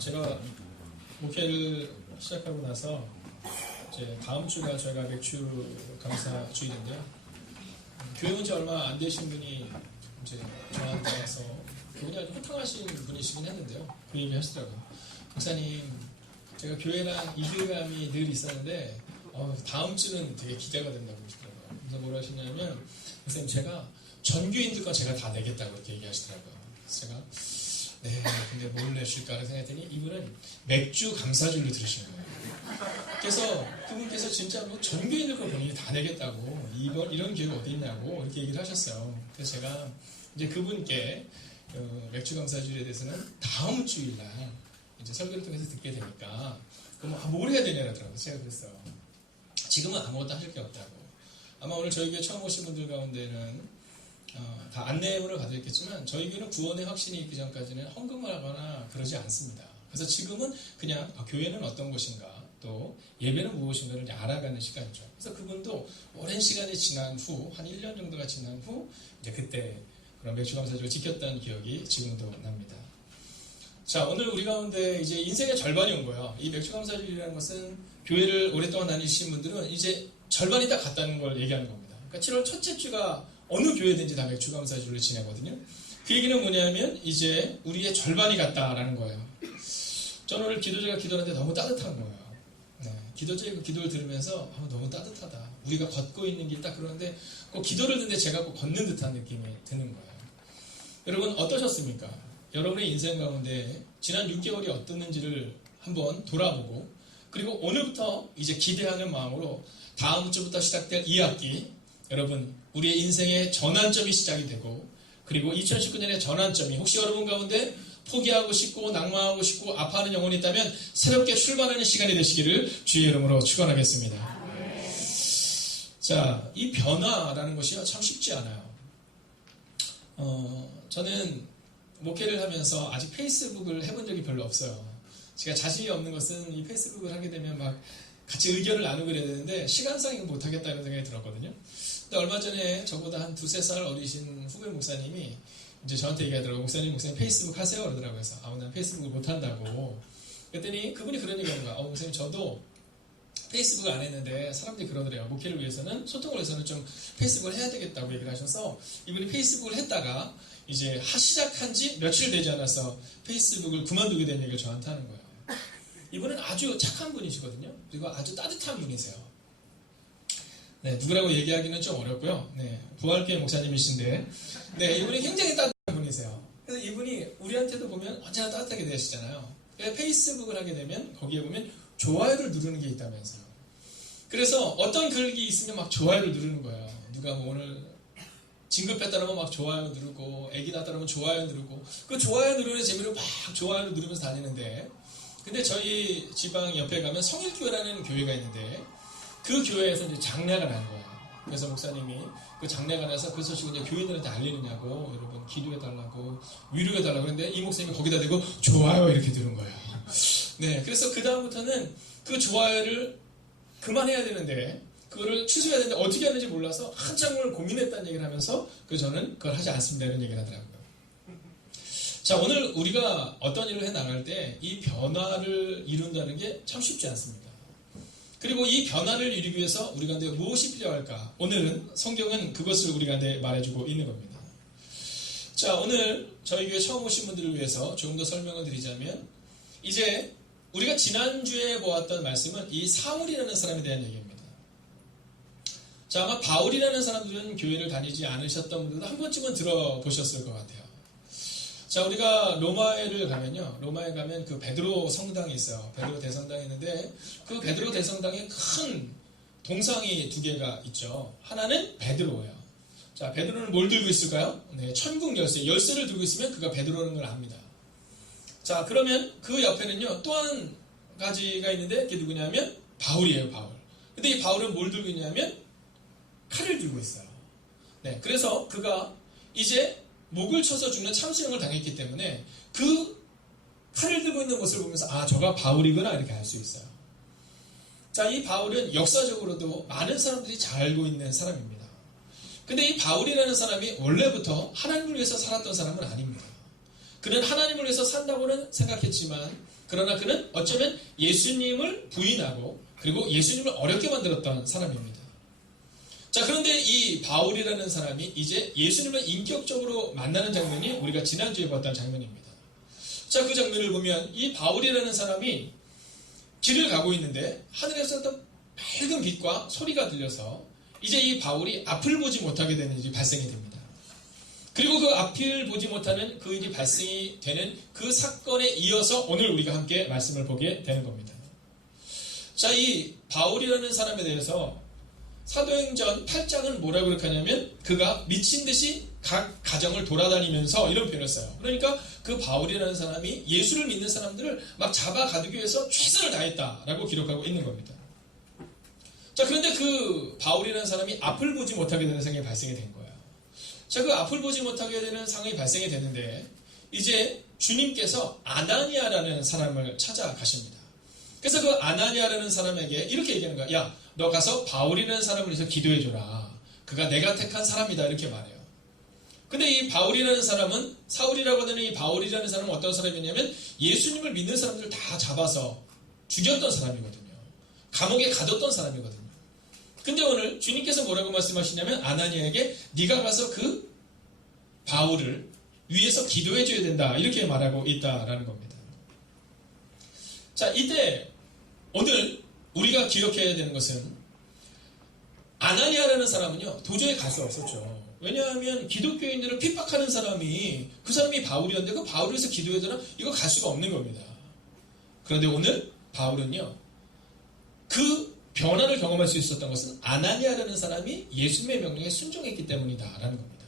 제가 목회를 시작하고 나서 이제 다음 주가 저희가 맥주 감사 주일인데요. 교회 온 지 얼마 안 되신 분이 이제 저한테 와서 그분이 아주 호탕하신 분이시긴 했는데요. 그 얘기 하시더라고요. 목사님, 제가 교회랑 이질감이 늘 있었는데 다음 주는 되게 기대가 된다고 그러시더라고요. 그래서 뭐라 하시냐면, 목사님, 제가 전교인들 거 제가 다 내겠다고 이렇게 얘기하시더라고요. 그래서 제가 네, 근데 뭘 내실까 생각했더니 이분은 맥주 감사주를 들으신 거예요. 그래서 그분께서 진짜 뭐 전교인들 거 본인이 다 내겠다고, 이런 기회가 어디 있냐고 이렇게 얘기를 하셨어요. 그래서 제가 이제 그분께 맥주 감사주에 대해서는 다음 주일날 이제 설교를 통해서 듣게 되니까 그럼 뭘 해야 되냐고 하더라고요. 제가 그랬어요. 지금은 아무것도 하실 게 없다고. 아마 오늘 저희 교회 처음 오신 분들 가운데는 다 안내문을 받았겠지만 저희 교회는 구원의 확신이 있기 전까지는 헌금을 하거나 그러지 않습니다. 그래서 지금은 그냥 교회는 어떤 곳인가, 또 예배는 무엇인가를 알아가는 시간이죠. 그래서 그분도 오랜 시간이 지난 후, 한 1년 정도가 지난 후 이제 그때 그런 맥주감사주를 지켰던 기억이 지금도 납니다. 자, 오늘 우리 가운데 이제 인생의 절반이 온 거예요. 이 맥주감사주일이라는 것은 교회를 오랫동안 다니신 분들은 이제 절반이 딱 갔다는 걸 얘기하는 겁니다. 그러니까 7월 첫째 주가 어느 교회든지 다 맥주감사주를 지내거든요. 그 얘기는 뭐냐면 이제 우리의 절반이 갔다라는 거예요. 저는 오늘 기도제가 기도하는데 너무 따뜻한 거예요. 네, 기도제 그 기도를 들으면서 너무 따뜻하다. 우리가 걷고 있는 길 딱 그러는데 꼭 기도를 듣는데 제가 꼭 걷는 듯한 느낌이 드는 거예요. 여러분 어떠셨습니까? 여러분의 인생 가운데 지난 6개월이 어땠는지를 한번 돌아보고, 그리고 오늘부터 이제 기대하는 마음으로 다음 주부터 시작될 2학기 여러분 우리의 인생의 전환점이 시작이 되고, 그리고 2019년의 전환점이 혹시 여러분 가운데 포기하고 싶고 낭망하고 싶고 아파하는 영혼이 있다면 새롭게 출발하는 시간이 되시기를 주의 이름으로 축원하겠습니다. 자, 이 변화라는 것이 참 쉽지 않아요. 저는 목회를 하면서 아직 페이스북을 해본 적이 별로 없어요. 제가 자신이 없는 것은 이 페이스북을 하게 되면 막 같이 의견을 나누고 그래야 되는데 시간상 못하겠다는 생각이 들었거든요. 근데 얼마 전에 저보다 한 2-3살 어리신 후배 목사님이 이제 저한테 얘기하더라고요. 목사님 페이스북 하세요? 그러더라고요. 그래서 난 페이스북을 못한다고. 그랬더니 그분이 그런 얘기하는 거야. 목사님 저도 페이스북을 안 했는데 사람들이 그러더래요. 목회를 위해서는, 소통을 위해서는 좀 페이스북을 해야 되겠다고 얘기를 하셔서 이분이 페이스북을 했다가 이제 시작한 지 며칠 되지 않아서 페이스북을 그만두게 된 얘기를 저한테 하는 거예요. 이분은 아주 착한 분이시거든요. 그리고 아주 따뜻한 분이세요. 네, 누구라고 얘기하기는 좀 어렵고요. 네, 부활교회 목사님이신데, 네, 이분이 굉장히 따뜻한 분이세요. 그래서 이분이 우리한테도 보면 언제나 따뜻하게 대하시잖아요. 페이스북을 하게 되면 거기에 보면 좋아요를 누르는 게 있다면서요. 그래서 어떤 글이 있으면 막 좋아요를 누르는 거예요. 누가 뭐 오늘 진급했다라면 막 좋아요 누르고, 애기 낳았다라면 좋아요 누르고, 그 좋아요 누르는 재미로 막 좋아요를 누르면서 다니는데, 근데 저희 지방 옆에 가면 성일교회라는 교회가 있는데 그 교회에서 이제 장례가 난 거예요. 그래서 목사님이 그 장례가 나서 그 소식을 이제 교인들한테 알리느냐고, 여러분 기도해달라고, 위로해달라고 그랬는데 이 목사님이 거기다 대고 좋아요 이렇게 들은 거예요. 네, 그래서 그 다음부터는 그 좋아요를 그만해야 되는데 그거를 취소해야 되는데 어떻게 하는지 몰라서 한참을 고민했다는 얘기를 하면서 저는 그걸 하지 않습니다 이런 얘기를 하더라고요. 자, 오늘 우리가 어떤 일을 해 나갈 때 이 변화를 이룬다는 게 참 쉽지 않습니다. 그리고 이 변화를 이루기 위해서 우리 가운데 무엇이 필요할까? 오늘은 성경은 그것을 우리 가운데 말해주고 있는 겁니다. 자, 오늘 저희 교회 처음 오신 분들을 위해서 조금 더 설명을 드리자면, 이제 우리가 지난주에 보았던 말씀은 이 사울이라는 사람에 대한 얘기입니다. 자, 아마 바울이라는 사람들은 교회를 다니지 않으셨던 분들도 한 번쯤은 들어보셨을 것 같아요. 자, 우리가 로마에를 가면요. 로마에 가면 그 베드로 성당이 있어요. 베드로 대성당이 있는데 그 베드로 대성당에 큰 동상이 2개가 있죠. 하나는 베드로예요. 자, 베드로는 뭘 들고 있을까요? 네, 천국 열쇠. 열쇠를 들고 있으면 그가 베드로라는 걸 압니다. 자, 그러면 그 옆에는요. 또 한 가지가 있는데 그게 누구냐면 바울이에요, 바울. 근데 이 바울은 뭘 들고 있냐면 칼을 들고 있어요. 네, 그래서 그가 이제 목을 쳐서 죽는 참수형을 당했기 때문에 그 칼을 들고 있는 모습을 보면서 저가 바울이구나 이렇게 알 수 있어요. 자, 이 바울은 역사적으로도 많은 사람들이 잘 알고 있는 사람입니다. 근데 이 바울이라는 사람이 원래부터 하나님을 위해서 살았던 사람은 아닙니다. 그는 하나님을 위해서 산다고는 생각했지만 그러나 그는 어쩌면 예수님을 부인하고 그리고 예수님을 어렵게 만들었던 사람입니다. 자, 그런데 이 바울이라는 사람이 이제 예수님을 인격적으로 만나는 장면이 우리가 지난주에 봤던 장면입니다. 자, 그 장면을 보면 이 바울이라는 사람이 길을 가고 있는데 하늘에서 어떤 밝은 빛과 소리가 들려서 이제 이 바울이 앞을 보지 못하게 되는 일이 발생이 됩니다. 그리고 그 앞을 보지 못하는 그 일이 발생이 되는 그 사건에 이어서 오늘 우리가 함께 말씀을 보게 되는 겁니다. 자, 이 바울이라는 사람에 대해서 사도행전 8장은 뭐라고 그렇게 하냐면 그가 미친 듯이 각 가정을 돌아다니면서 이런 표현을 써요. 그러니까 그 바울이라는 사람이 예수를 믿는 사람들을 막 잡아 가두기 위해서 최선을 다했다라고 기록하고 있는 겁니다. 자, 그런데 그 바울이라는 사람이 앞을 보지 못하게 되는 상황이 발생이 된 거예요. 자, 그 앞을 보지 못하게 되는 상황이 발생이 되는데 이제 주님께서 아나니아라는 사람을 찾아가십니다. 그래서 그 아나니아라는 사람에게 이렇게 얘기하는 거야. 야, 너 가서 바울이라는 사람을 위해서 기도해줘라. 그가 내가 택한 사람이다. 이렇게 말해요. 근데 이 바울이라는 사람은 사울이라고 하는 이 바울이라는 사람은 어떤 사람이냐면 예수님을 믿는 사람들을 다 잡아서 죽였던 사람이거든요. 감옥에 가뒀던 사람이거든요. 근데 오늘 주님께서 뭐라고 말씀하시냐면 아나니아에게 네가 가서 그 바울을 위해서 기도해줘야 된다. 이렇게 말하고 있다라는 겁니다. 자, 이때 오늘 우리가 기억해야 되는 것은 아나니아라는 사람은요 도저히 갈 수 없었죠. 왜냐하면 기독교인들을 핍박하는 사람이 그 사람이 바울이었는데 그 바울을 위해서 기도해주나 이거 갈 수가 없는 겁니다. 그런데 오늘 바울은요 그 변화를 경험할 수 있었던 것은 아나니아라는 사람이 예수님의 명령에 순종했기 때문이다라는 겁니다.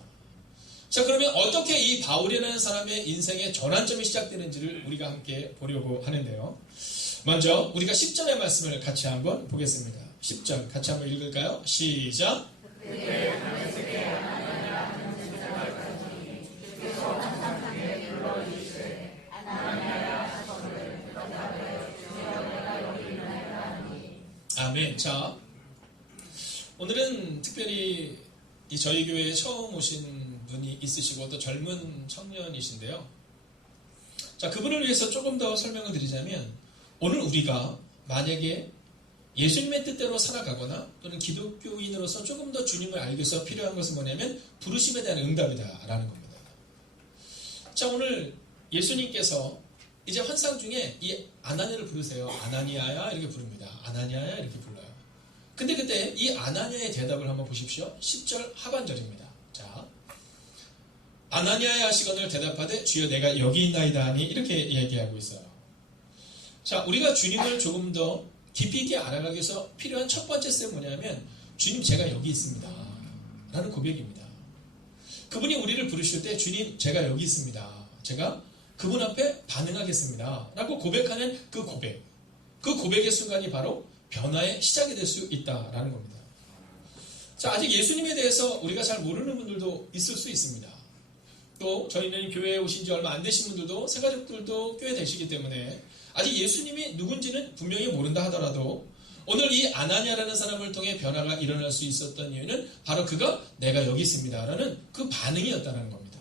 자, 그러면 어떻게 이 바울이라는 사람의 인생의 전환점이 시작되는지를 우리가 함께 보려고 하는데요. 먼저 우리가 10절의 말씀을 같이 한번 보겠습니다. 10절 같이 한번 읽을까요? 시작. 아멘. 자, 오늘은 특별히 이 저희 교회에 처음 오신 분이 있으시고 또 젊은 청년이신데요. 자, 그분을 위해서 조금 더 설명을 드리자면 오늘 우리가 만약에 예수님의 뜻대로 살아가거나 또는 기독교인으로서 조금 더 주님을 알기 위해서 필요한 것은 뭐냐면 부르심에 대한 응답이다라는 겁니다. 자, 오늘 예수님께서 이제 환상 중에 이 아나니아를 부르세요. 아나니아야 이렇게 부릅니다. 아나니아야 이렇게 불러요. 근데 그때 이 아나니아의 대답을 한번 보십시오. 10절 하반절입니다. 자, 아나니아야 하시거늘 대답하되 주여 내가 여기 있나이다 하니 이렇게 얘기하고 있어요. 자, 우리가 주님을 조금 더 깊이 있게 알아가기 위해서 필요한 첫 번째 스텝은 뭐냐면 주님 제가 여기 있습니다 라는 고백입니다. 그분이 우리를 부르실 때 주님 제가 여기 있습니다. 제가 그분 앞에 반응하겠습니다 라고 고백하는 그 고백의 순간이 바로 변화의 시작이 될 수 있다라는 겁니다. 자, 아직 예수님에 대해서 우리가 잘 모르는 분들도 있을 수 있습니다. 또 저희는 교회에 오신 지 얼마 안 되신 분들도 새가족들도 꽤 되시기 때문에 아직 예수님이 누군지는 분명히 모른다 하더라도 오늘 이 아나니아라는 사람을 통해 변화가 일어날 수 있었던 이유는 바로 그가 내가 여기 있습니다 라는 그 반응이었다는 겁니다.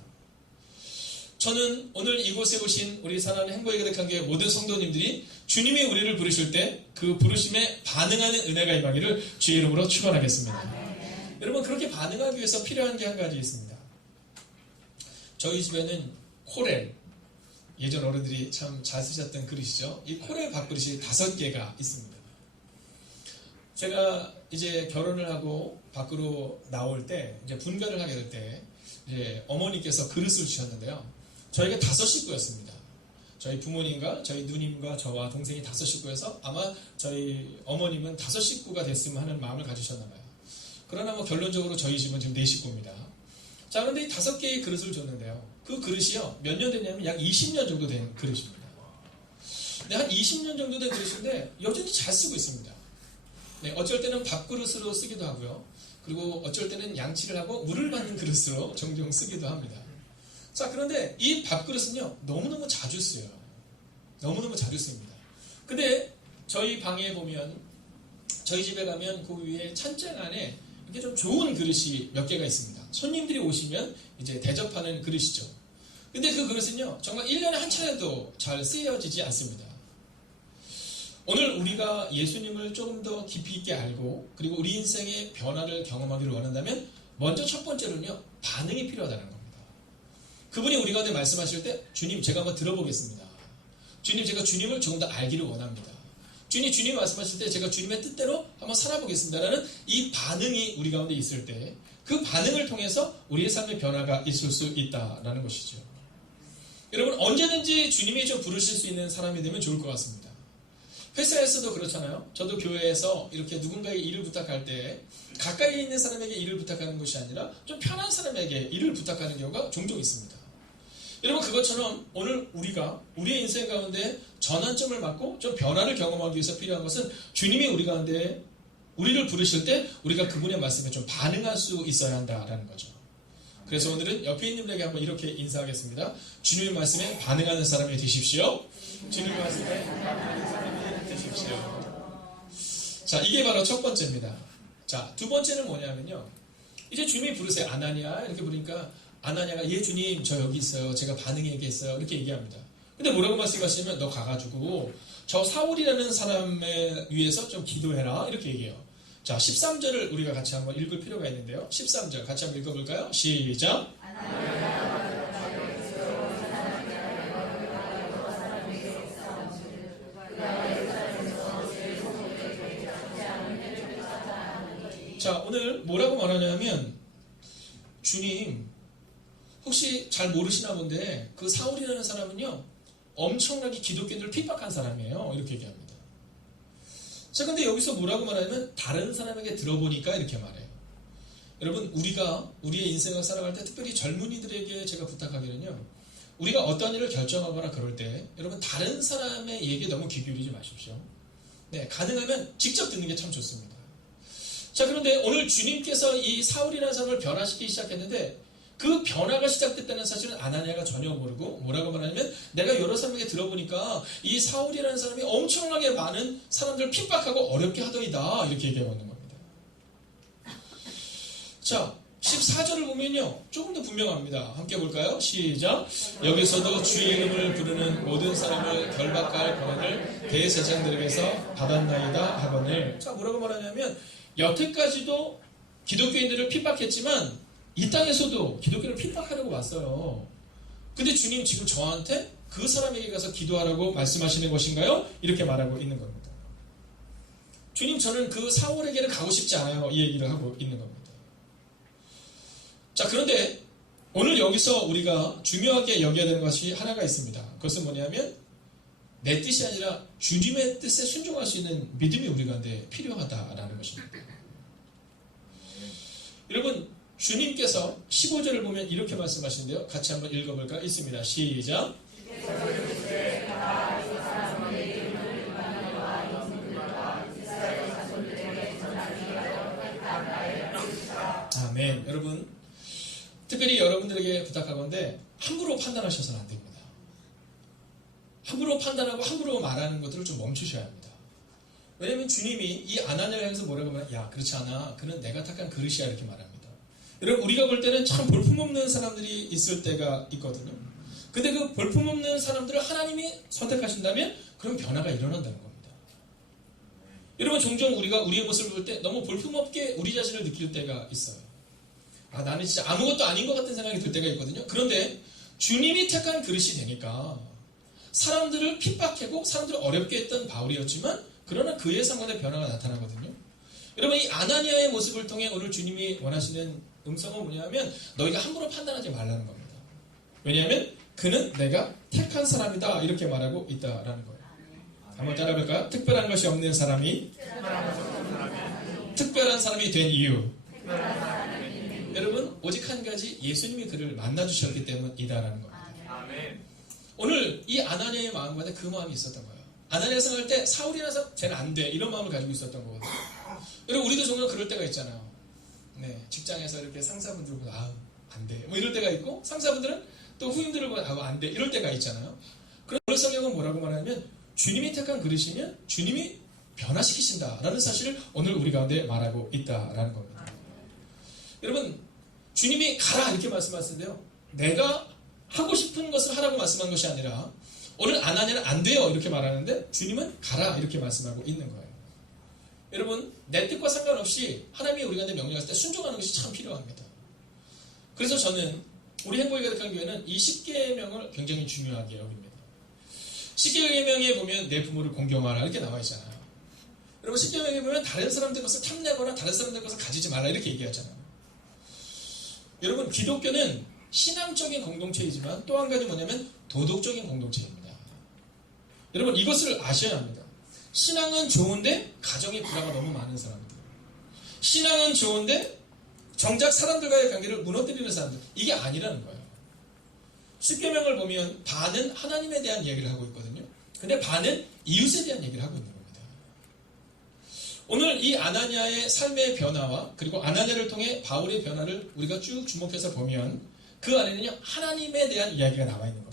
저는 오늘 이곳에 오신 우리 사랑하는 행복의 거듭교회 모든 성도님들이 주님이 우리를 부르실 때 그 부르심에 반응하는 은혜가 임하기를 주의 이름으로 축원하겠습니다. 여러분, 그렇게 반응하기 위해서 필요한 게 한 가지 있습니다. 저희 집에는 코렐, 예전 어른들이 참 잘 쓰셨던 그릇이죠. 이 코렐 밥그릇이 5개가 있습니다. 제가 이제 결혼을 하고 밖으로 나올 때, 이제 분가를 하게 될 때, 이제 어머니께서 그릇을 주셨는데요. 저희가 5식구였습니다. 저희 부모님과 저희 누님과 저와 동생이 5식구여서 아마 저희 어머님은 5식구가 됐으면 하는 마음을 가지셨나봐요. 그러나 뭐 결론적으로 저희 집은 지금 4식구입니다. 자, 그런데 이 5개의 그릇을 줬는데요. 그 그릇이요, 몇 년 됐냐면 약 20년 정도 된 그릇입니다. 네, 한 20년 정도 된 그릇인데 여전히 잘 쓰고 있습니다. 네, 어쩔 때는 밥그릇으로 쓰기도 하고요. 그리고 어쩔 때는 양치를 하고 물을 받는 그릇으로 종종 쓰기도 합니다. 자, 그런데 이 밥그릇은요, 너무너무 자주 쓰여요. 너무너무 자주 씁니다. 근데 저희 방에 보면, 저희 집에 가면 그 위에 찬장 안에 이렇게 좀 좋은 그릇이 몇 개가 있습니다. 손님들이 오시면 이제 대접하는 그릇이죠. 근데 그 그릇은요, 정말 1년에 한 차례도 잘 쓰여지지 않습니다. 오늘 우리가 예수님을 조금 더 깊이 있게 알고 그리고 우리 인생의 변화를 경험하기를 원한다면 먼저 첫 번째로는요, 반응이 필요하다는 겁니다. 그분이 우리 가운데 말씀하실 때 주님 제가 한번 들어보겠습니다. 주님 제가 주님을 조금 더 알기를 원합니다. 주님 말씀하실 때 제가 주님의 뜻대로 한번 살아보겠습니다라는 이 반응이 우리 가운데 있을 때 그 반응을 통해서 우리의 삶의 변화가 있을 수 있다라는 것이죠. 여러분 언제든지 주님이 좀 부르실 수 있는 사람이 되면 좋을 것 같습니다. 회사에서도 그렇잖아요. 저도 교회에서 이렇게 누군가에게 일을 부탁할 때 가까이 있는 사람에게 일을 부탁하는 것이 아니라 좀 편한 사람에게 일을 부탁하는 경우가 종종 있습니다. 여러분 그것처럼 오늘 우리가 우리의 인생 가운데 전환점을 맞고 좀 변화를 경험하기 위해서 필요한 것은 주님이 우리 가운데 우리를 부르실 때 우리가 그분의 말씀에 좀 반응할 수 있어야 한다라는 거죠. 그래서 오늘은 옆에 있는 분에게 한번 이렇게 인사하겠습니다. 주님의 말씀에 반응하는 사람이 되십시오. 주님의 말씀에 반응하는 사람이 되십시오. 자, 이게 바로 첫 번째입니다. 자, 두 번째는 뭐냐면요. 이제 주님이 부르세요. 아나니아 이렇게 부르니까 아나니아가 예 주님 저 여기 있어요. 제가 반응해야겠어요. 이렇게 얘기합니다. 근데 뭐라고 말씀하시면 너 가가지고 저 사울이라는 사람에 위해서 좀 기도해라 이렇게 얘기해요. 자 13절을 우리가 같이 한번 읽을 필요가 있는데요. 13절 같이 한번 읽어볼까요? 시작. 자 오늘 뭐라고 말하냐면 주님 혹시 잘 모르시나 본데 그 사울이라는 사람은요 엄청나게 기독교인들을 핍박한 사람이에요. 이렇게 얘기합니다. 자 근데 여기서 뭐라고 말하냐면 다른 사람에게 들어보니까 이렇게 말해요. 여러분 우리가 우리의 인생을 살아갈 때 특별히 젊은이들에게 제가 부탁하기는요 우리가 어떤 일을 결정하거나 그럴 때 여러분 다른 사람의 얘기에 너무 귀 기울이지 마십시오. 네 가능하면 직접 듣는 게 참 좋습니다. 자 그런데 오늘 주님께서 이 사울이라는 사람을 변화시키기 시작했는데 그 변화가 시작됐다는 사실은 아나니아가 전혀 모르고 뭐라고 말하냐면 내가 여러 사람에게 들어보니까 이 사울이라는 사람이 엄청나게 많은 사람들을 핍박하고 어렵게 하더이다 이렇게 얘기하고 있는 겁니다. 자 14절을 보면요 조금 더 분명합니다. 함께 볼까요? 시작. 여기서도 주의 이름을 부르는 모든 사람을 결박할 권한을 대제사장들에게서 받았나이다 하거늘. 자 뭐라고 말하냐면 여태까지도 기독교인들을 핍박했지만 이 땅에서도 기독교를 핍박하려고 왔어요. 근데 주님 지금 저한테 그 사람에게 가서 기도하라고 말씀하시는 것인가요? 이렇게 말하고 있는 겁니다. 주님 저는 그 사울에게는 가고 싶지 않아요. 이 얘기를 하고 있는 겁니다. 자 그런데 오늘 여기서 우리가 중요하게 여겨야 되는 것이 하나가 있습니다. 그것은 뭐냐면 내 뜻이 아니라 주님의 뜻에 순종할 수 있는 믿음이 우리 가운데 필요하다라는 것입니다. 여러분 주님께서 15절을 보면 이렇게 말씀하시는데요. 같이 한번 읽어볼까요? 있습니다. 시작. 아멘. 여러분 특별히 여러분들에게 부탁하건대 함부로 판단하셔서는 안 됩니다. 함부로 판단하고 함부로 말하는 것들을 좀 멈추셔야 합니다. 왜냐하면 주님이 이 아나니아를 향해서 뭐라고 말하면 야 그렇지 않아. 그는 내가 택한 그릇이야 이렇게 말합니다. 여러분 우리가 볼 때는 참 볼품없는 사람들이 있을 때가 있거든요. 근데 그 볼품없는 사람들을 하나님이 선택하신다면 그럼 변화가 일어난다는 겁니다. 여러분 종종 우리가 우리의 모습을 볼 때 너무 볼품없게 우리 자신을 느낄 때가 있어요. 아 나는 진짜 아무것도 아닌 것 같은 생각이 들 때가 있거든요. 그런데 주님이 택한 그릇이 되니까 사람들을 핍박하고 사람들을 어렵게 했던 바울이었지만 그러나 그의 상관의 변화가 나타나거든요. 여러분 이 아나니아의 모습을 통해 오늘 주님이 원하시는 음성은 뭐냐면 너희가 함부로 판단하지 말라는 겁니다. 왜냐하면 그는 내가 택한 사람이다 이렇게 말하고 있다라는 거예요. 한번 따라해볼까요? 특별한 것이 없는 사람이 특별한 사람이 된 이유. 여러분 오직 한 가지 예수님이 그를 만나주셨기 때문이다라는 겁니다. 오늘 이 아나니아의 마음 가운데 그 마음이 있었던 거예요. 아나니아 생각할 때 사울이라서 쟤는 안 돼 이런 마음을 가지고 있었던 거거든요. 여러분 우리도 종종 그럴 때가 있잖아요. 네, 직장에서 이렇게 상사분들 보고 안 돼 뭐 이럴 때가 있고 상사분들은 또 후임들을 보고 안 돼 이럴 때가 있잖아요. 그런 성경은 뭐라고 말하냐면 주님이 택한 그릇이면 주님이 변화시키신다라는 사실을 오늘 우리 가운데 말하고 있다라는 겁니다. 여러분 주님이 가라 이렇게 말씀하시는데요. 내가 하고 싶은 것을 하라고 말씀한 것이 아니라 오늘 안 하냐는 안 돼요 이렇게 말하는데 주님은 가라 이렇게 말씀하고 있는 거예요. 여러분 내 뜻과 상관없이 하나님이 우리한테 명령했을 때 순종하는 것이 참 필요합니다. 그래서 저는 우리 행복이 가득한 교회는 이 10계명을 굉장히 중요하게 여깁니다. 10계명에 보면 내 부모를 공경하라 이렇게 나와 있잖아요. 여러분 10계명에 보면 다른 사람들 것을 탐내거나 다른 사람들 것을 가지지 말라 이렇게 얘기하잖아요. 여러분 기독교는 신앙적인 공동체이지만 또 한 가지 뭐냐면 도덕적인 공동체입니다. 여러분 이것을 아셔야 합니다. 신앙은 좋은데 가정의 불화가 너무 많은 사람들, 신앙은 좋은데 정작 사람들과의 관계를 무너뜨리는 사람들, 이게 아니라는 거예요. 10계명을 보면 반은 하나님에 대한 얘기를 하고 있거든요. 근데 반은 이웃에 대한 얘기를 하고 있는 겁니다. 오늘 이 아나니아의 삶의 변화와 그리고 아나니아를 통해 바울의 변화를 우리가 쭉 주목해서 보면 그 안에는요 하나님에 대한 이야기가 나와 있는 겁니다.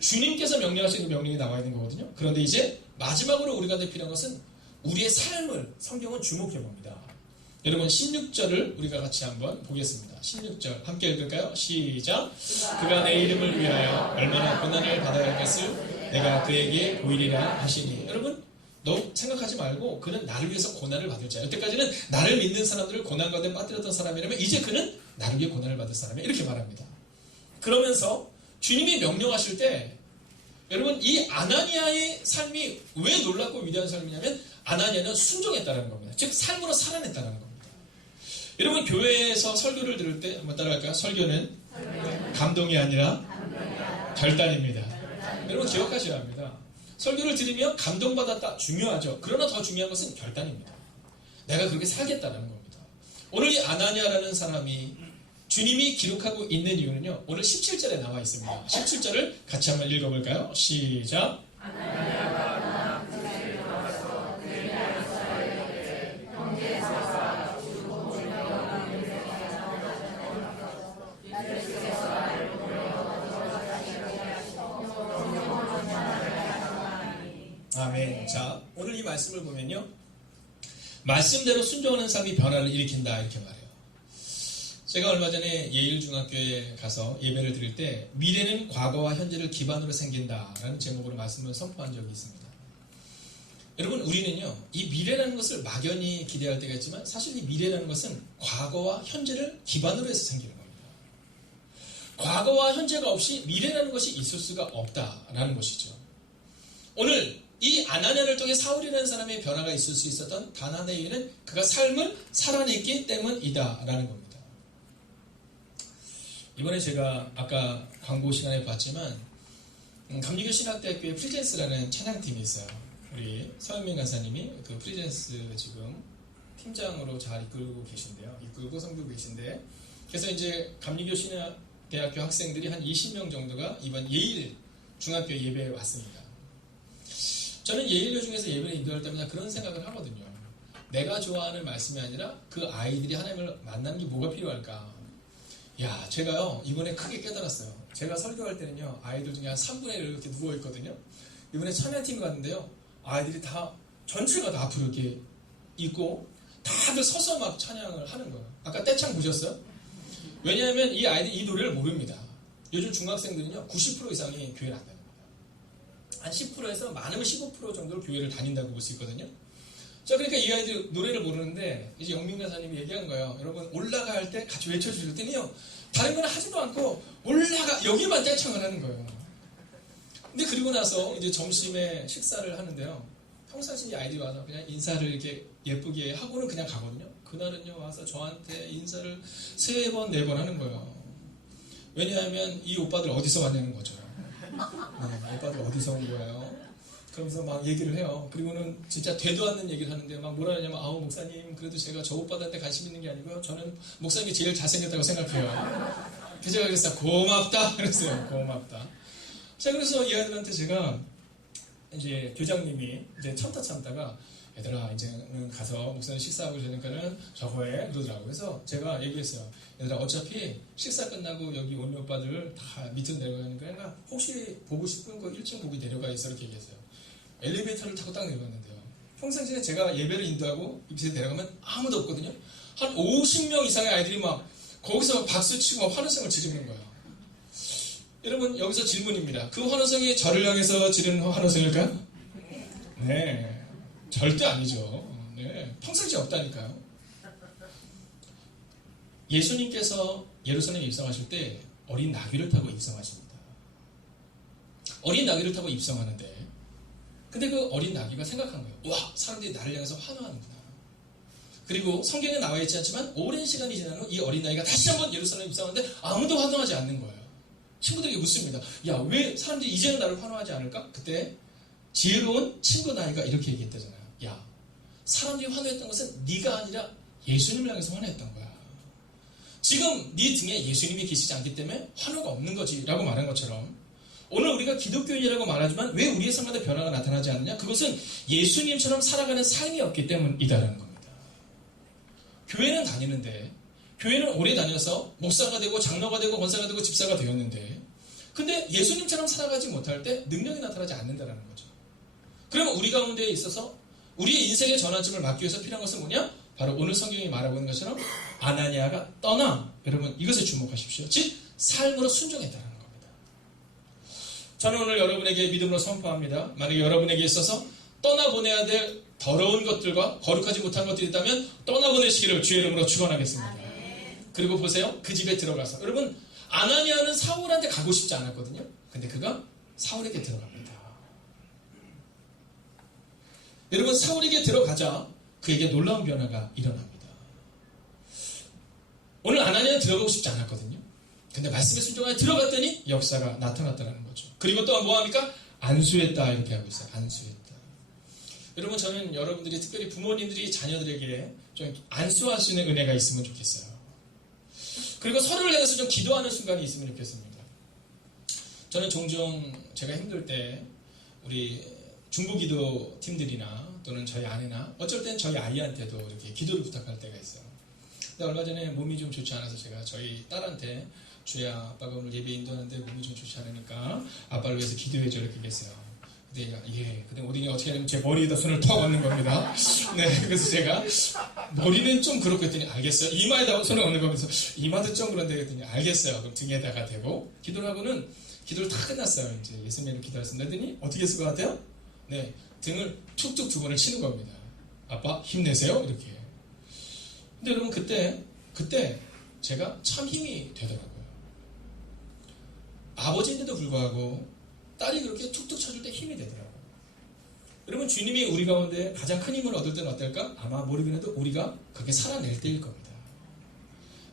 주님께서 명령하시는 명령이 나와 있는 거거든요. 그런데 이제 마지막으로 우리가 필요한 것은 우리의 삶을 성경은 주목해 봅니다. 여러분 16절을 우리가 같이 한번 보겠습니다. 16절 함께 읽을까요? 시작. 그가 내 이름을 위하여 얼마나 고난을 받아야 할 것을 내가 그에게 보이리라 하시니. 여러분 너무 생각하지 말고 그는 나를 위해서 고난을 받을 자야. 여태까지는 나를 믿는 사람들을 고난 가운데 빠뜨렸던 사람이라면 이제 그는 나를 위해 고난을 받을 사람이야 이렇게 말합니다. 그러면서 주님이 명령하실 때 여러분 이 아나니아의 삶이 왜 놀랍고 위대한 삶이냐면 아나니아는 순종했다는 겁니다. 즉 삶으로 살아냈다는 겁니다. 여러분 교회에서 설교를 들을 때 한번 따라할까요? 설교는 감동이 아니라 결단입니다. 여러분 기억하셔야 합니다. 설교를 들으면 감동받았다 중요하죠. 그러나 더 중요한 것은 결단입니다. 내가 그렇게 살겠다는 겁니다. 오늘 이 아나니아라는 사람이 주님이 기록하고 있는 이유는요 오늘 17절에 나와 있습니다. 17절을 같이 한번 읽어볼까요? 시작. 아멘. 자, 오늘 이 말씀을 보면요 말씀대로 순종하는 삶이 변화를 일으킨다 이렇게 말해요. 제가 얼마 전에 예일중학교에 가서 예배를 드릴 때 미래는 과거와 현재를 기반으로 생긴다라는 제목으로 말씀을 선포한 적이 있습니다. 여러분 우리는요 이 미래라는 것을 막연히 기대할 때가 있지만 사실 이 미래라는 것은 과거와 현재를 기반으로 해서 생기는 겁니다. 과거와 현재가 없이 미래라는 것이 있을 수가 없다라는 것이죠. 오늘 이 아나니아를 통해 사울이라는 사람의 변화가 있을 수 있었던 단 하나의 이유는 그가 삶을 살아냈기 때문이다라는 겁니다. 이번에 제가 아까 광고 시간에 봤지만 감리교 신학대학교에 프리젠스라는 찬양팀이 있어요. 우리 서현민 간사님이 그 프리젠스 지금 팀장으로 잘 이끌고 계신데요. 이끌고 섬기고 계신데 그래서 이제 감리교 신학대학교 학생들이 한 20명 정도가 이번 예일 중학교 예배에 왔습니다. 저는 예일여 중에서 예배를 인도할 때마다 그런 생각을 하거든요. 내가 좋아하는 말씀이 아니라 그 아이들이 하나님을 만나는 게 뭐가 필요할까? 야, 제가요 이번에 크게 깨달았어요. 제가 설교할 때는요 아이들 중에 한 3분의 1 이렇게 누워있거든요. 이번에 찬양팀이 갔는데요 아이들이 다 전체가 다 앞으로 이렇게 있고 다들 서서 막 찬양을 하는 거예요. 아까 떼창 보셨어요? 왜냐하면 이 아이들이 이 노래를 모릅니다. 요즘 중학생들은요 90% 이상이 교회를 안 다닙니다. 한 10%에서 많으면 15% 정도로 교회를 다닌다고 볼 수 있거든요. 자, 그러니까 이 아이들이 노래를 모르는데 이제 영민 간사님이 얘기한 거예요. 여러분 올라갈 때 같이 외쳐주실 때는요 다른 건 하지도 않고 올라가 여기만 떼창을 하는 거예요. 근데 그리고 나서 이제 점심에 식사를 하는데요 평상시 이 아이들이 와서 그냥 인사를 이렇게 예쁘게 하고는 그냥 가거든요. 그날은요 와서 저한테 인사를 3번 4번 하는 거예요. 왜냐하면 이 오빠들 어디서 왔냐는 거죠. 오빠들 어디서 온 거예요? 그러면서 막 얘기를 해요. 그리고는 진짜 되도 않는 얘기를 하는데 막 뭐라 하냐면 아우 목사님 그래도 제가 저 오빠들한테 관심 있는 게 아니고요. 저는 목사님이 제일 잘생겼다고 생각해요. 그래서 제가 그랬어요. 고맙다. 그랬어요. 고맙다. 자 그래서 이 아이들한테 제가 이제 교장님이 이제 참다가 얘들아 이제는 가서 목사님 식사하고 그러니까는 저거에 그러더라고요. 그래서 제가 얘기했어요. 얘들아 어차피 식사 끝나고 여기 오는 오빠들 다 밑으로 내려가니까 혹시 보고 싶은 거 1층 보기 내려가 있어 이렇게 얘기했어요. 엘리베이터를 타고 딱 내려갔는데요. 평상시에 제가 예배를 인도하고 밑에 내려가면 아무도 없거든요. 한 50명 이상의 아이들이 막 거기서 박수 치고 막 환호성을 지르는 거예요. 여러분 여기서 질문입니다. 그 환호성이 저를 향해서 지른 환호성일까요? 네, 절대 아니죠. 네, 평상시 없다니까요. 예수님께서 예루살렘에 입성하실 때 어린 나귀를 타고 입성하십니다. 어린 나귀를 타고 입성하는데 근데 그 어린 나귀가 생각한 거예요. 와, 사람들이 나를 향해서 환호하는구나. 그리고 성경에 나와 있지 않지만 오랜 시간이 지난 후 이 어린 나귀가 다시 한번 예루살렘에 입성하는데 아무도 환호하지 않는 거예요. 친구들에게 묻습니다. 야, 왜 사람들이 이제는 나를 환호하지 않을까? 그때 지혜로운 친구 나이가 이렇게 얘기했다잖아요. 야, 사람들이 환호했던 것은 네가 아니라 예수님을 향해서 환호했던 거야. 지금 네 등에 예수님이 계시지 않기 때문에 환호가 없는 거지 라고 말한 것처럼 오늘 우리가 기독교인이라고 말하지만 왜 우리의 삶마다 변화가 나타나지 않느냐? 그것은 예수님처럼 살아가는 삶이 없기 때문이다라는 겁니다. 교회는 다니는데 교회는 오래 다녀서 목사가 되고 장로가 되고 권사가 되고 집사가 되었는데 근데 예수님처럼 살아가지 못할 때 능력이 나타나지 않는다는 거죠. 그러면 우리 가운데에 있어서 우리의 인생의 전환점을 막기 위해서 필요한 것은 뭐냐? 바로 오늘 성경이 말하고 있는 것처럼 아나니아가 떠나. 여러분 이것에 주목하십시오. 즉 삶으로 순종했다는 겁니다. 저는 오늘 여러분에게 믿음으로 선포합니다. 만약에 여러분에게 있어서 떠나보내야 될 더러운 것들과 거룩하지 못한 것들이 있다면 떠나보내시기를 주의 이름으로 축원하겠습니다. 그리고 보세요. 그 집에 들어가서 여러분 아나니아는 사울한테 가고 싶지 않았거든요. 근데 그가 사울에게 들어갑니다. 여러분 사울에게 들어가자 그에게 놀라운 변화가 일어납니다. 오늘 아나니아는 들어가고 싶지 않았거든요. 근데 말씀에 순종하여 들어갔더니 역사가 나타났다는 거죠. 그리고 또 뭐합니까? 안수했다 이렇게 하고 있어요. 안수했다. 여러분 저는 여러분들이 특별히 부모님들이 자녀들에게 좀 안수할 수 있는 은혜가 있으면 좋겠어요. 그리고 서로를 향해서 좀 기도하는 순간이 있으면 좋겠습니다. 저는 종종 제가 힘들 때 우리 중보기도 팀들이나 또는 저희 아내나 어쩔 땐 저희 아이한테도 이렇게 기도를 부탁할 때가 있어요. 근데 얼마 전에 몸이 좀 좋지 않아서 제가 저희 딸한테 주야 아빠가 오늘 예배 인도하는데 몸이 좀 좋지 않으니까 아빠를 위해서 기도해줘 이렇게 얘기했어요. 근데 예. 근데 우리는 어떻게 하냐면 제 머리에다 손을 턱 얹는 겁니다. 네. 그래서 제가 머리는 좀 그렇고 했더니 알겠어요. 이마에다 손을 얹는 거면서 이마도 좀 그런데 했더니 알겠어요. 그럼 등에다가 대고 기도를 하고는 기도를 다 끝났어요. 이제 예수님을 기도했습니다. 했더니 어떻게 했을 것 같아요? 네. 등을 툭툭 두 번을 치는 겁니다. 아빠 힘내세요. 이렇게. 근데 여러분 그때 제가 참 힘이 되더라고요. 아버지인데도 불구하고 딸이 그렇게 툭툭 쳐줄 때 힘이 되더라고요. 여러분 주님이 우리 가운데 가장 큰 힘을 얻을 때는 어떨까? 아마 모르긴 해도 우리가 그렇게 살아낼 때일 겁니다.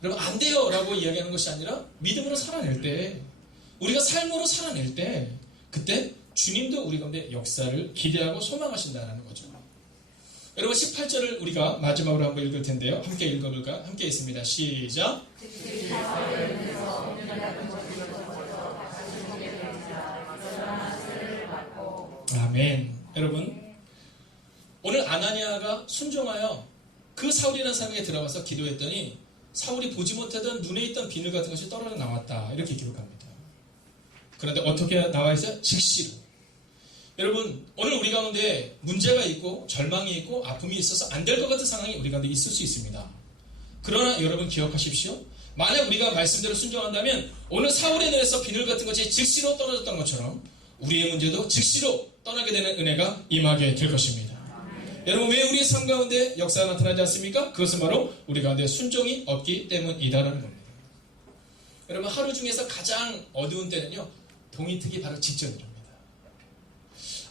여러분 안 돼요 라고 이야기하는 것이 아니라 믿음으로 살아낼 때 우리가 삶으로 살아낼 때 그때 주님도 우리 가운데 역사를 기대하고 소망하신다는 거죠. 여러분 18절을 우리가 마지막으로 한번 읽을 텐데요. 함께 읽어볼까? 함께 있습니다. 시작. 아멘. 여러분 오늘 아나니아가 순종하여 그 사울이라는 사람에게 들어가서 기도했더니 사울이 보지 못하던 눈에 있던 비늘 같은 것이 떨어져 나왔다 이렇게 기록합니다. 그런데 어떻게 나와 있어요? 즉시로. 여러분 오늘 우리 가운데 문제가 있고 절망이 있고 아픔이 있어서 안 될 것 같은 상황이 우리 가운데 있을 수 있습니다. 그러나 여러분 기억하십시오. 만약 우리가 말씀대로 순종한다면 오늘 사울의 눈에서 비늘 같은 것이 즉시로 떨어졌던 것처럼 우리의 문제도 즉시로 떠나게 되는 은혜가 임하게 될 것입니다. 여러분 왜 우리의 삶 가운데 역사가 나타나지 않습니까? 그것은 바로 우리 가운데 순종이 없기 때문이다라는 겁니다. 여러분 하루 중에서 가장 어두운 때는요. 동이 트기 바로 직전이랍니다.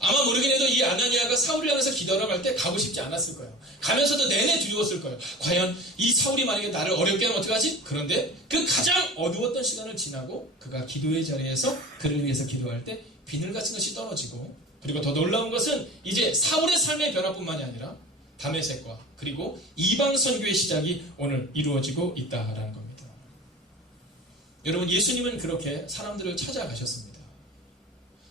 아마 모르긴 해도 이 아나니아가 사울을 향해서 기도하러 갈 때 가고 싶지 않았을 거예요. 가면서도 내내 두려웠을 거예요. 과연 이 사울이 만약에 나를 어렵게 하면 어떡하지? 그런데 그 가장 어두웠던 시간을 지나고 그가 기도의 자리에서 그를 위해서 기도할 때 비늘 같은 것이 떨어지고 그리고 더 놀라운 것은 이제 사울의 삶의 변화뿐만이 아니라 다메섹과 그리고 이방 선교의 시작이 오늘 이루어지고 있다라는 겁니다. 여러분 예수님은 그렇게 사람들을 찾아가셨습니다.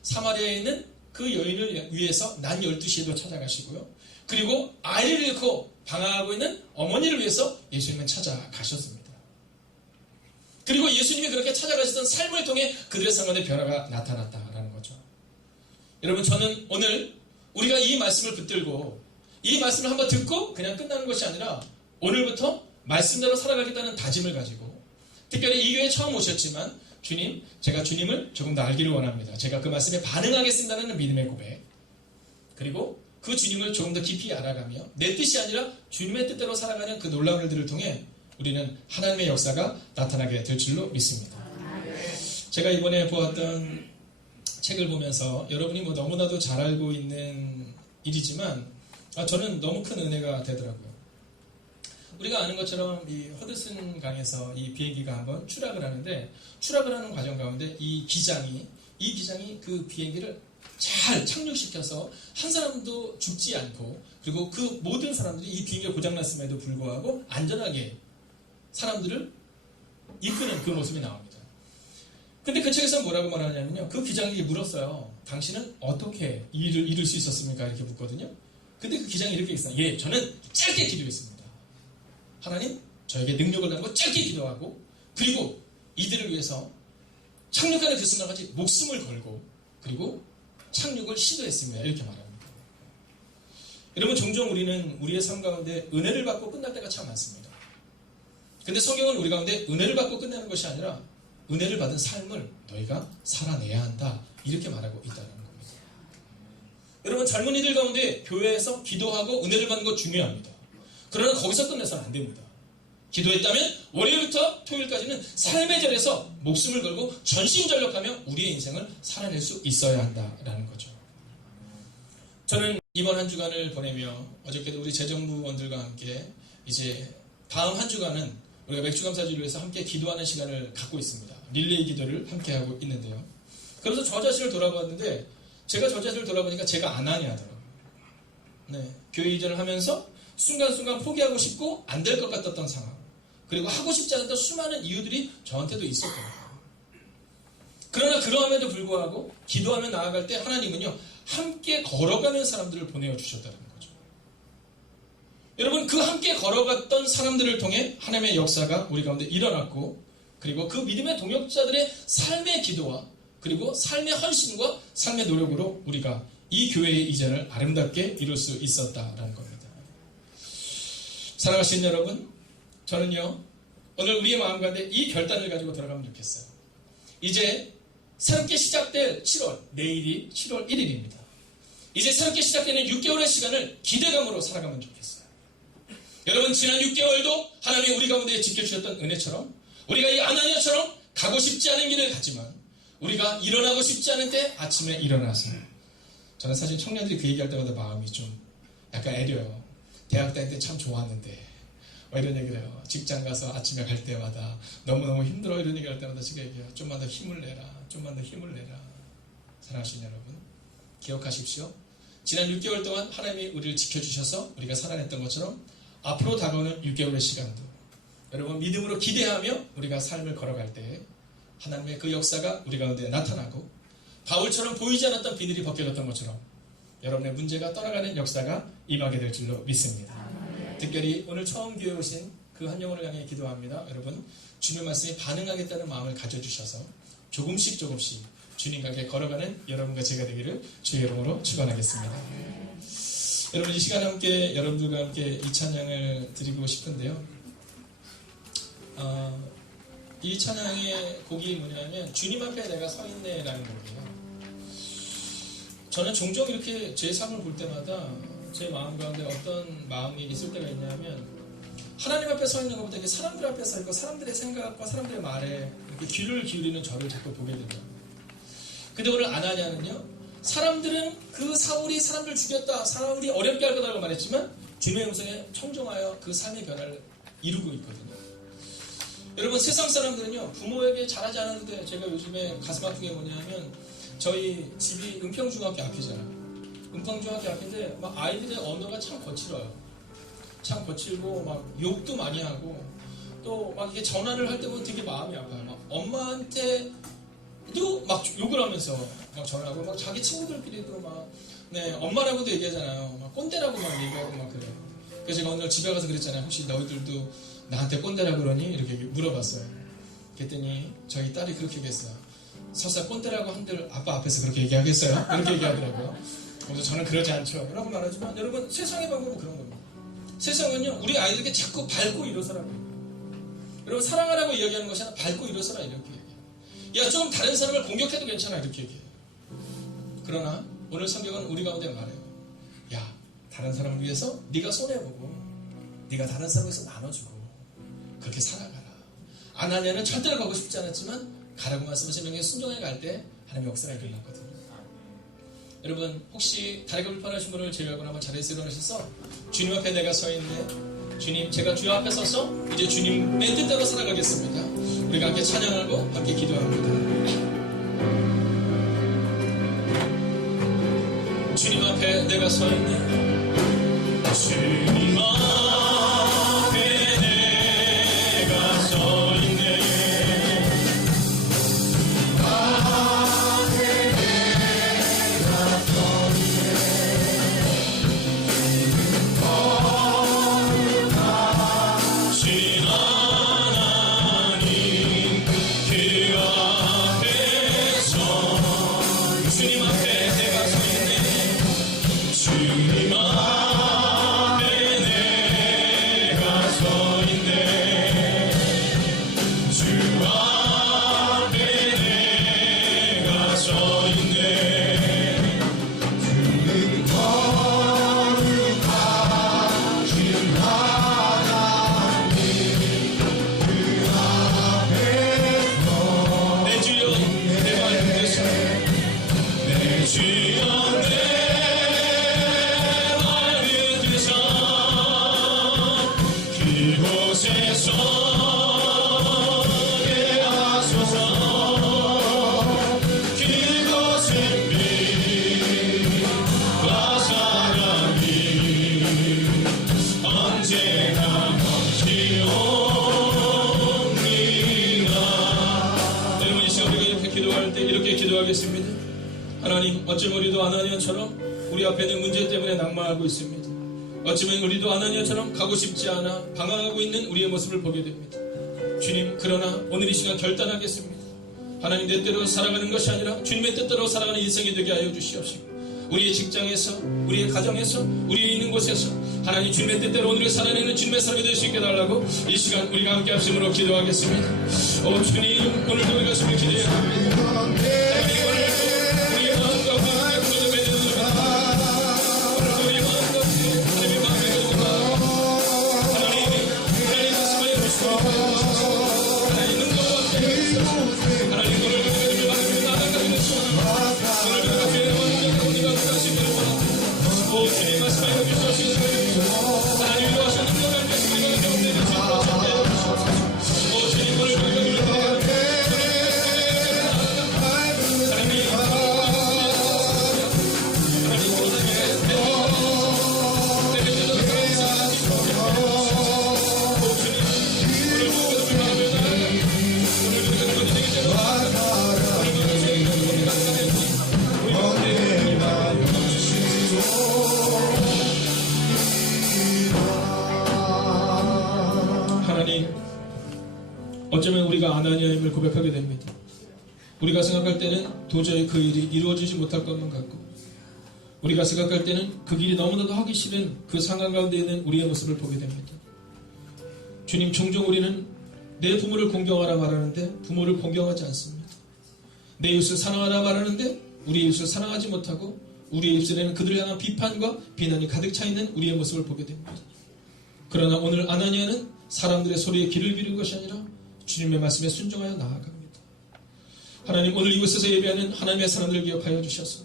사마리아에 있는 그 여인을 위해서 낮 12시에도 찾아가시고요. 그리고 아이를 잃고 방황하고 있는 어머니를 위해서 예수님은 찾아가셨습니다. 그리고 예수님이 그렇게 찾아가셨던 삶을 통해 그들의 상황에 변화가 나타났다라는 거죠. 여러분 저는 오늘 우리가 이 말씀을 붙들고 이 말씀을 한번 듣고 그냥 끝나는 것이 아니라 오늘부터 말씀대로 살아가겠다는 다짐을 가지고 특별히 이 교회에 처음 오셨지만 주님, 제가 주님을 조금 더 알기를 원합니다. 제가 그 말씀에 반응하겠습니다라는 믿음의 고백. 그리고 그 주님을 조금 더 깊이 알아가며 내 뜻이 아니라 주님의 뜻대로 살아가는 그 놀라운 일들을 통해 우리는 하나님의 역사가 나타나게 될 줄로 믿습니다. 제가 이번에 보았던 책을 보면서 여러분이 뭐 너무나도 잘 알고 있는 일이지만 저는 너무 큰 은혜가 되더라고요. 우리가 아는 것처럼 이 허드슨 강에서 이 비행기가 한번 추락을 하는데 추락을 하는 과정 가운데 이 기장이 그 비행기를 잘 착륙시켜서 한 사람도 죽지 않고 그리고 그 모든 사람들이 이 비행기가 고장났음에도 불구하고 안전하게 사람들을 이끄는 그 모습이 나옵니다. 근데 그 책에서 뭐라고 말하냐면요. 그 기장에게 물었어요. 당신은 어떻게 이 일을 이룰 수 있었습니까? 이렇게 묻거든요. 근데 그 기장이 이렇게 했어요. 예, 저는 짧게 기도했습니다. 하나님, 저에게 능력을 달라고 짧게 기도하고 그리고 이들을 위해서 착륙하는 그 순간까지 목숨을 걸고 그리고 착륙을 시도했습니다. 이렇게 말합니다. 여러분, 종종 우리는 우리의 삶 가운데 은혜를 받고 끝날 때가 참 많습니다. 근데 성경은 우리 가운데 은혜를 받고 끝내는 것이 아니라 은혜를 받은 삶을 너희가 살아내야 한다. 이렇게 말하고 있다는 겁니다. 여러분, 젊은이들 가운데 교회에서 기도하고 은혜를 받는 것 중요합니다. 그러나 거기서 끝내서는 안 됩니다. 기도했다면 월요일부터 토요일까지는 삶의 절에서 목숨을 걸고 전심전력하며 우리의 인생을 살아낼 수 있어야 한다라는 거죠. 저는 이번 한 주간을 보내며 어저께도 우리 재정부원들과 함께 이제 다음 한 주간은 우리가 맥주감사주를 위해서 함께 기도하는 시간을 갖고 있습니다. 릴레이 기도를 함께 하고 있는데요. 그래서 저 자신을 돌아봤는데 제가 저 자신을 돌아보니까 제가 안 하냐 하더라고요. 네, 교회 이전을 하면서 순간순간 포기하고 싶고 안 될 것 같았던 상황 그리고 하고 싶지 않았던 수많은 이유들이 저한테도 있었거든요. 그러나 그러함에도 불구하고 기도하며 나아갈 때 하나님은요 함께 걸어가는 사람들을 보내어 주셨다는 거죠. 여러분, 그 함께 걸어갔던 사람들을 통해 하나님의 역사가 우리 가운데 일어났고 그리고 그 믿음의 동역자들의 삶의 기도와 그리고 삶의 헌신과 삶의 노력으로 우리가 이 교회의 이전을 아름답게 이룰 수 있었다라는 겁니다. 사랑하시는 여러분, 저는요 오늘 우리의 마음 가운데 이 결단을 가지고 돌아가면 좋겠어요. 이제 새롭게 시작될 7월, 내일이 7월 1일입니다. 이제 새롭게 시작되는 6개월의 시간을 기대감으로 살아가면 좋겠어요. 여러분, 지난 6개월도 하나님이 우리 가운데 지켜주셨던 은혜처럼 우리가 이 아나니아처럼 가고 싶지 않은 길을 가지만 우리가 일어나고 싶지 않은 때 아침에 일어나서 저는 사실 청년들이 그 얘기할 때마다 마음이 좀 약간 애려요. 대학 다닐 때 참 좋았는데 이런 얘기를 해요. 직장 가서 아침에 갈 때마다 너무너무 힘들어 이런 얘기할 때마다 제가 얘기해요. 좀만 더 힘을 내라. 좀만 더 힘을 내라. 사랑하시는 여러분, 기억하십시오. 지난 6개월 동안 하나님이 우리를 지켜주셔서 우리가 살아냈던 것처럼 앞으로 다가오는 6개월의 시간도 여러분 믿음으로 기대하며 우리가 삶을 걸어갈 때 하나님의 그 역사가 우리 가운데 나타나고 바울처럼 보이지 않았던 비늘이 벗겨졌던 것처럼 여러분의 문제가 떠나가는 역사가 임하게 될 줄로 믿습니다. 특별히 오늘 처음 교회에 오신 그 한 영혼을 향해 기도합니다. 여러분, 주님 말씀에 반응하겠다는 마음을 가져주셔서 조금씩 주님과 함께 걸어가는 여러분과 제가 되기를 주의 이름으로 축원하겠습니다. 여러분, 이 시간 함께 여러분들과 함께 이 찬양을 드리고 싶은데요. 이 찬양의 곡이 뭐냐면 주님 앞에 내가 서 있네라는 곡이에요. 저는 종종 이렇게 제 삶을 볼 때마다 제 마음 가운데 어떤 마음이 있을 때가 있냐면 하나님 앞에 서 있는 것보다 사람들 앞에 서 있고 사람들의 생각과 사람들의 말에 이렇게 귀를 기울이는 저를 자꾸 보게 됩니다. 근데 오늘 아나니아는요, 사람들은 그 사울이 사람들 죽였다, 사울이 어렵게 할 거다라고 말했지만 주님의 음성에 청종하여 그 삶의 변화를 이루고 있거든요. 여러분, 세상 사람들은요 부모에게 잘하지 않았는데 제가 요즘에 가슴 아픈 게 뭐냐면 저희 집이 은평중학교 앞이잖아요. 은평중학교 앞인데 막 아이들의 언어가 참 거칠어요. 참 거칠고 막 욕도 많이 하고 또 막 이게 전화를 할 때 보면 되게 마음이 아파요. 막 엄마한테도 막 욕을 하면서 막 전화하고 막 자기 친구들끼리도 막 네 엄마라고도 얘기하잖아요. 막 꼰대라고 막 얘기하고 막 그래요. 그래서 제가 오늘 집에 가서 그랬잖아요. 혹시 너희들도 나한테 꼰대라고 그러니? 이렇게 물어봤어요. 그랬더니 저희 딸이 그렇게 얘기했어요. 설사 꼰대라고 한들 아빠 앞에서 그렇게 얘기하겠어요? 이렇게 얘기하더라고요. 그래서 저는 그러지 않죠 라고 말하지만 여러분, 세상의 방법은 그런 겁니다. 세상은요 우리 아이들에게 자꾸 밟고 일어서라고 해요. 여러분, 사랑하라고 이야기하는 것이 아니라 밟고 일어서라 이렇게 얘기해요. 야, 좀 다른 사람을 공격해도 괜찮아, 이렇게 얘기해요. 그러나 오늘 성경은 우리 가운데 말해요. 야, 다른 사람을 위해서 네가 손해보고 네가 다른 사람에서 나눠주고 그렇게 살아가라. 아나니아는 절대로 가고 싶지 않았지만 가라고 말씀하신 명령에 순종해 갈 때 하나님의 역사가 일어났거든요. 여러분, 혹시 다리가 불편하신 분을 제외하고 한번 자리에서 일어나셔서 주님 앞에 내가 서 있네. 주님, 제가 주님 앞에 서서 이제 주님의 뜻대로 살아가겠습니다. 우리가 함께 찬양하고 함께 기도합니다. 주님 앞에 내가 서 있네. 주님 앞에 내가 서 있네. 앞에 내가 서 있네. 거룩하신 하나님 그 앞에서 주님 앞에 내가 서 있네. 주님 앞에 내가 서 있네. 주 앞에 내가 서 있네. 주님 거룩하신 하나님 그 앞에서 내 주여 내 말 듣으시오. 내 주여 그곳에서 예하소서. 그곳에 빛과 사랑이 언제나 넘치옵니다. 여러분, 이 시간 우리가 이렇게 기도할 때 이렇게 기도하겠습니다. 하나님, 어쩜 우리도 아나니아처럼 우리 앞에 있는 문제 때문에 낭만하고 있습니다. 어쩌면 우리도 아나니아처럼 가고 싶지 않아 방황하고 있는 우리의 모습을 보게 됩니다. 주님, 그러나 오늘 이 시간 결단하겠습니다. 하나님 내 뜻대로 살아가는 것이 아니라 주님의 뜻대로 살아가는 인생이 되게 하여 주시옵시고, 우리의 직장에서, 우리의 가정에서, 우리의 있는 곳에서 하나님 주님의 뜻대로 오늘을 살아내는 주님의 사람이 될 수 있게 달라고 이 시간 우리가 함께 합심으로 기도하겠습니다. 오 주님, 오늘도 우리가 주님을 기도해야 합니다. 하나님, 오늘도 우리의 마음과 마음의 구원을 맺어주옵소서. 오늘도 우리의 마음과 하나님의 마음의 하나님 스마일 보시고 하나님 능력과 함께 해주시옵소서. 하나님 오늘 그들을 받으며 나아가기를 소원합니다. 오늘 그들과 죄의 원수가 우리가 구하시기를 원합니다. 오 주님 말씀하여 주시옵소서. 하나님 위로하시는 능력을 계속 우리가 가운데 주시옵소서. 전대해 주시옵소서. 오 주님 오늘 우리가 어쩌면 우리가 아나니아임을 고백하게 됩니다. 우리가 생각할 때는 도저히 그 일이 이루어지지 못할 것만 같고, 우리가 생각할 때는 그 길이 너무나도 하기 싫은 그 상황 가운데 있는 우리의 모습을 보게 됩니다. 주님, 종종 우리는 내 부모를 공경하라 말하는데 부모를 공경하지 않습니다. 내 이웃을 사랑하라 말하는데 우리 이웃을 사랑하지 못하고 우리의 입술에는 그들을 향한 비판과 비난이 가득 차 있는 우리의 모습을 보게 됩니다. 그러나 오늘 아나니아는 사람들의 소리에 귀를 기울인 것이 아니라 주님의 말씀에 순종하여 나아갑니다. 하나님, 오늘 이곳에서 예배하는 하나님의 사람들을 기억하여 주셔서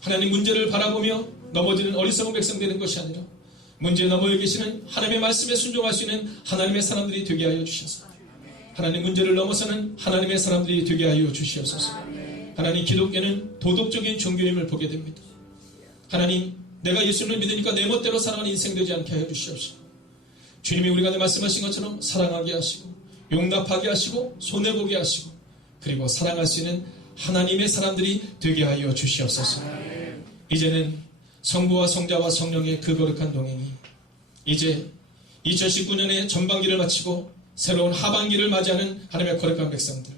하나님 문제를 바라보며 넘어지는 어리석은 백성 되는 것이 아니라 문제에 넘어져 계시는 하나님의 말씀에 순종할 수 있는 하나님의 사람들이 되게 하여 주셔서 하나님 문제를 넘어서는 하나님의 사람들이 되게 하여 주시옵소서. 하나님, 기독교는 도덕적인 종교임을 보게 됩니다. 하나님, 내가 예수님을 믿으니까 내 멋대로 살아가는 인생 되지 않게 하여 주시옵소서. 주님이 우리가 말씀하신 것처럼 사랑하게 하시고 용납하게 하시고 손해보게 하시고 그리고 사랑할 수 있는 하나님의 사람들이 되게 하여 주시옵소서. 이제는 성부와 성자와 성령의 그 거룩한 동행이 이제 2019년의 전반기를 마치고 새로운 하반기를 맞이하는 하나님의 거룩한 백성들,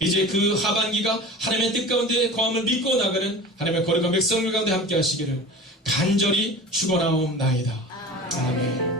이제 그 하반기가 하나님의 뜻 가운데 거함을 믿고 나가는 하나님의 거룩한 백성들 가운데 함께 하시기를 간절히 축원하옵나이다. 아멘.